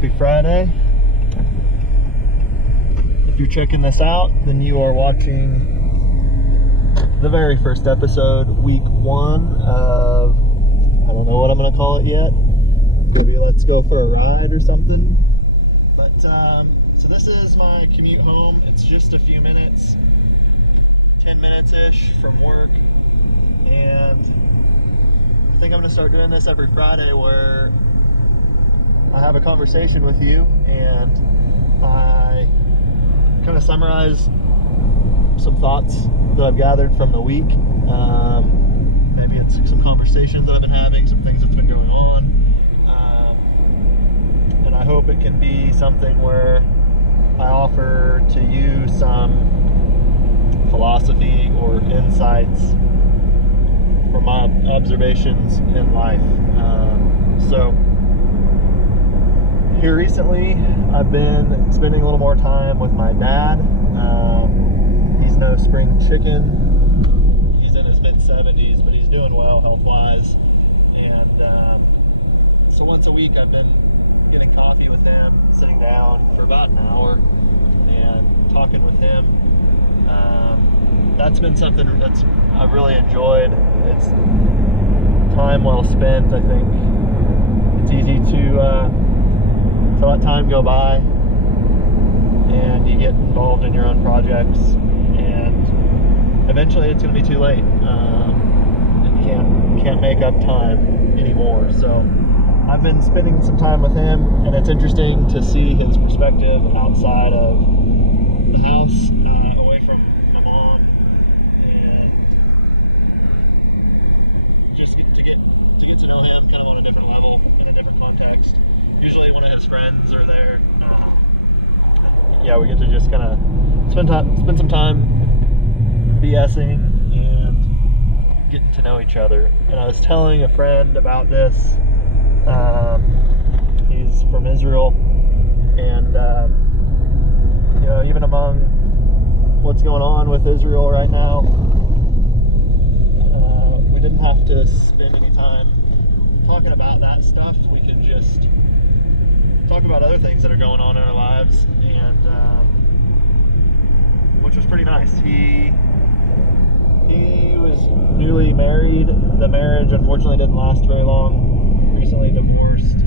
Happy Friday. If you're checking this out, then you are watching the very first episode, week 1 of, I don't know what I'm going to call it yet. Maybe let's go for a ride or something. But, so this is my commute home. It's just a few minutes, 10 minutes-ish from work. And I think I'm going to start doing this every Friday where I have a conversation with you and I kind of summarize some thoughts that I've gathered from the week. Maybe it's some conversations that I've been having, some things that's been going on. And I hope it can be something where I offer to you some philosophy or insights from my observations in life. So here recently, I've been spending a little more time with my dad. He's no spring chicken. He's in his mid-70s, but he's doing well health-wise. And so once a week, I've been getting coffee with him, sitting down for about an hour and talking with him. That's been something that's I've really enjoyed. It's time well spent, I think. It's easy to let time go by and you get involved in your own projects, and eventually it's going to be too late. And can't make up time anymore. So I've been spending some time with him, and it's interesting to see his perspective outside of the house, away from my mom, and just to get to know him kind of on a different level, in a different context. Usually one of his friends are there. We get to just kind of spend some time BSing and getting to know each other. And I was telling a friend about this. He's from Israel, and even among what's going on with Israel right now, we didn't have to spend any time talking about that stuff. We could just talk about other things that are going on in our lives, and which was pretty nice. He was newly married. The marriage unfortunately didn't last very long. Recently divorced.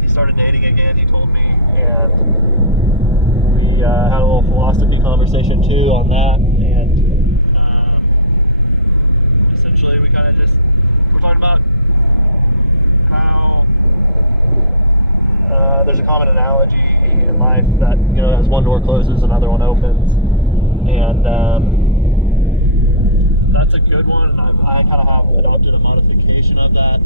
He started dating again, he told me, and we had a little philosophy conversation too on that, and essentially we're talking about how there's a common analogy in life that, as one door closes, another one opens. And that's a good one. And I kind of have adopted a modification of that.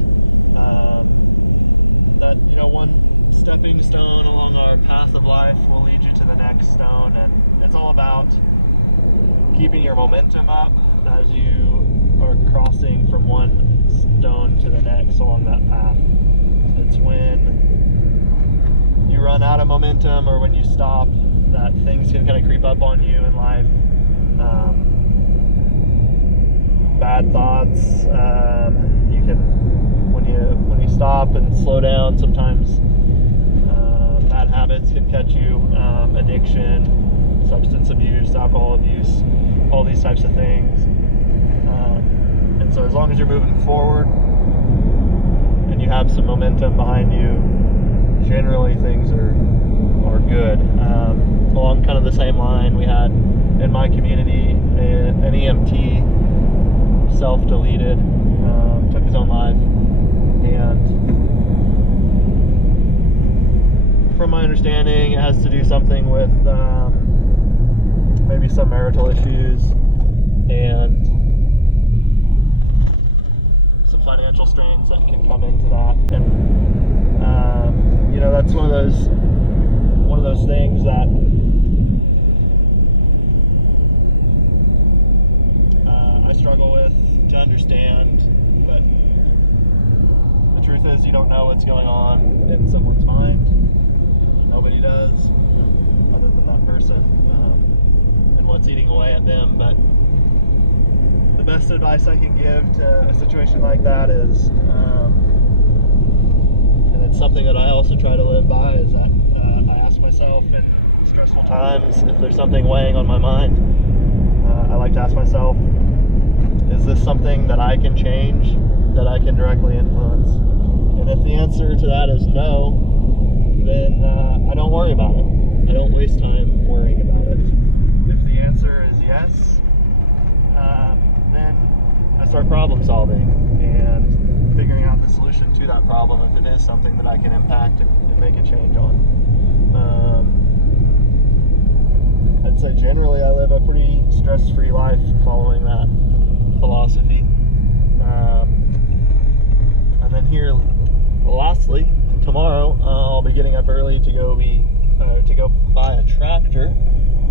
One stepping stone along our path of life will lead you to the next stone. And it's all about keeping your momentum up as you are crossing from one stone to the next along that path. It's when you run out of momentum or when you stop that things can kind of creep up on you in life. Bad thoughts. You can, when you stop and slow down, sometimes bad habits can catch you. Addiction, substance abuse, alcohol abuse, all these types of things. And so as long as you're moving forward and you have some momentum behind you, generally things are good. Along kind of the same line, we had in my community an EMT self-deleted, took his own life, and from my understanding it has to do something with maybe some marital issues and some financial strains that can come into that. And that's one of those things that I struggle with to understand, but the truth is you don't know what's going on in someone's mind. Nobody does, other than that person, and what's eating away at them. But the best advice I can give to a situation like that is, and it's something that I also try to live by, is that I ask myself in stressful times if there's something weighing on my mind. I like to ask myself, is this something that I can change, that I can directly influence? And if the answer to that is no, then I don't worry about it. I don't waste time worrying about it. If the answer is yes, then I start problem solving and figuring out the solution to that problem if it is something that I can impact and make a change on. I'd say generally I live a pretty stress-free life following that philosophy. And then here, lastly, tomorrow I'll be getting up early to go buy a tractor.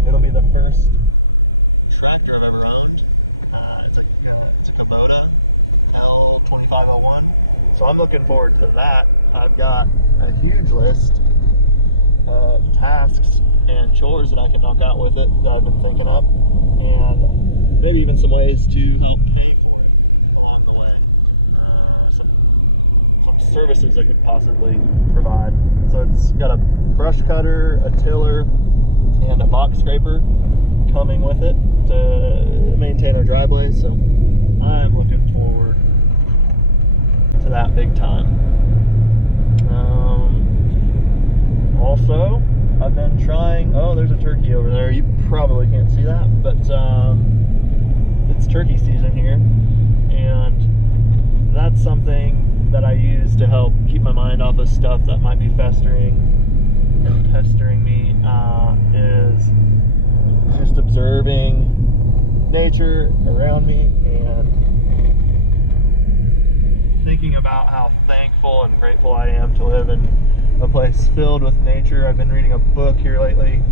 It'll be the first tractor I've ever owned. It's a Kubota L2501. So I'm looking forward to that. I've got a huge list of tasks and chores that I can knock out with it that I've been thinking up, and maybe even some ways to help pay for it along the way. Some services I could possibly provide. So it's got a brush cutter, a tiller, and a box scraper coming with it to maintain our driveway. So I'm looking forward to that big time. Also, I've been trying, there's a turkey over there. You probably can't see that, but it's turkey season here, and that's something that I use to help keep my mind off of stuff that might be festering and pestering me, is just observing nature around me and thinking about how thankful and grateful I am to live in a place filled with nature. I've been reading a book here lately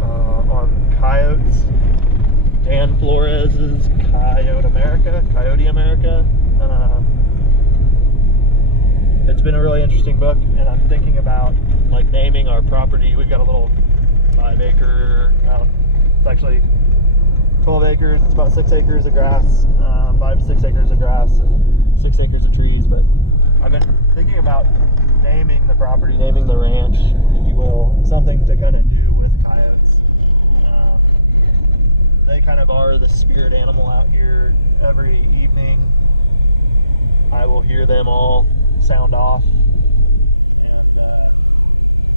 on coyotes, Dan Flores's Coyote America. It's been a really interesting book, and I'm thinking about naming our property. We've got a little 5-acre, it's actually 12 acres. It's about 6 acres of grass, 5 to 6 acres of grass, and 6 acres of trees. But I've been thinking about naming the property, naming the ranch, if you will, something to kind of do with coyotes. They kind of are the spirit animal out here. Every evening I will hear them all sound off and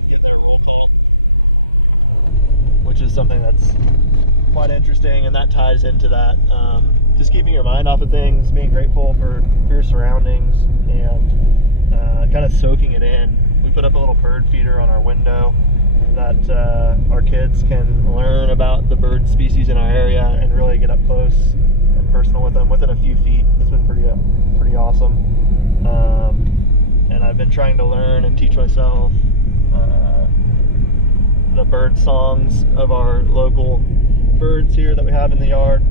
get their roll call, which is something that's quite interesting, and that ties into that. Just keeping your mind off of things, being grateful for your surroundings, and kind of soaking it in. We put up a little bird feeder on our window that our kids can learn about the bird species in our area and really get up close and personal with them within a few feet. It's been pretty awesome. And I've been trying to learn and teach myself the bird songs of our local birds here that we have in the yard,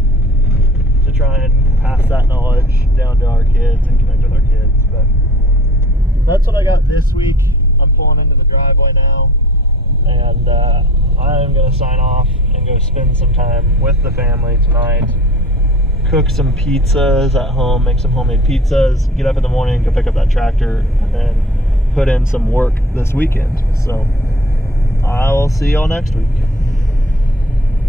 to try and pass that knowledge down to our kids and connect with our kids. But that's what I got this week. I'm pulling into the driveway now, and I'm going to sign off and go spend some time with the family tonight, cook some pizzas at home, make some homemade pizzas, get up in the morning, go pick up that tractor, and then put in some work this weekend. So I will see y'all next week.